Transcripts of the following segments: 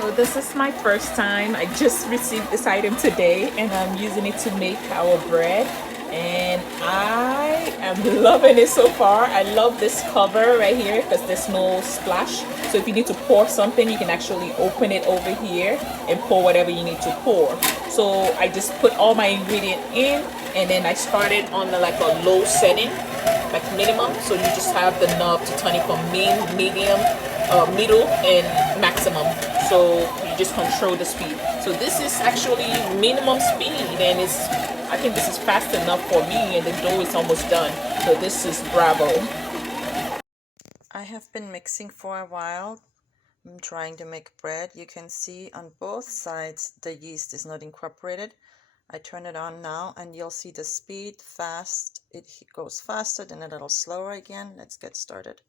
So this is my first time. I just received this item today and I'm using it to make our bread, and I am loving it so far. I love this cover right here because there's no splash. So if you need to pour something, you can actually open it over here and pour whatever you need to pour. So I just put all my ingredient in, and then I started on like a low setting, like minimum. So you just have the knob to turn it from medium, middle, and maximum. So you just control the speed. So this is actually minimum speed, and I think this is fast enough for me, and the dough is almost done. So this is bravo. I have been mixing for a while. I'm trying to make bread. You can see on both sides the yeast is not incorporated. I turn it on now and you'll see the speed fast. It goes faster, then a little slower again. Let's get started.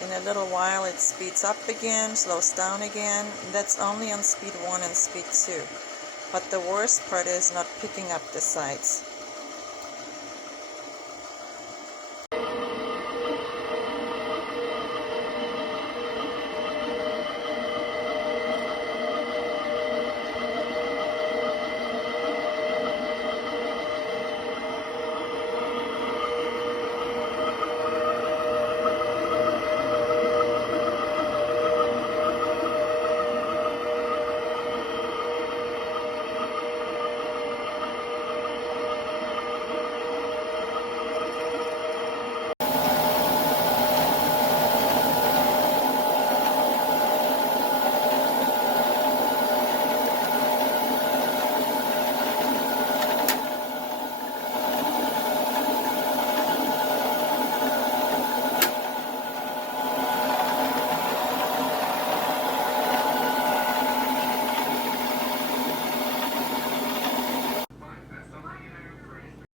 In a little while it speeds up again, slows down again. That's only on speed 1 and speed 2. But the worst part is not picking up the sides.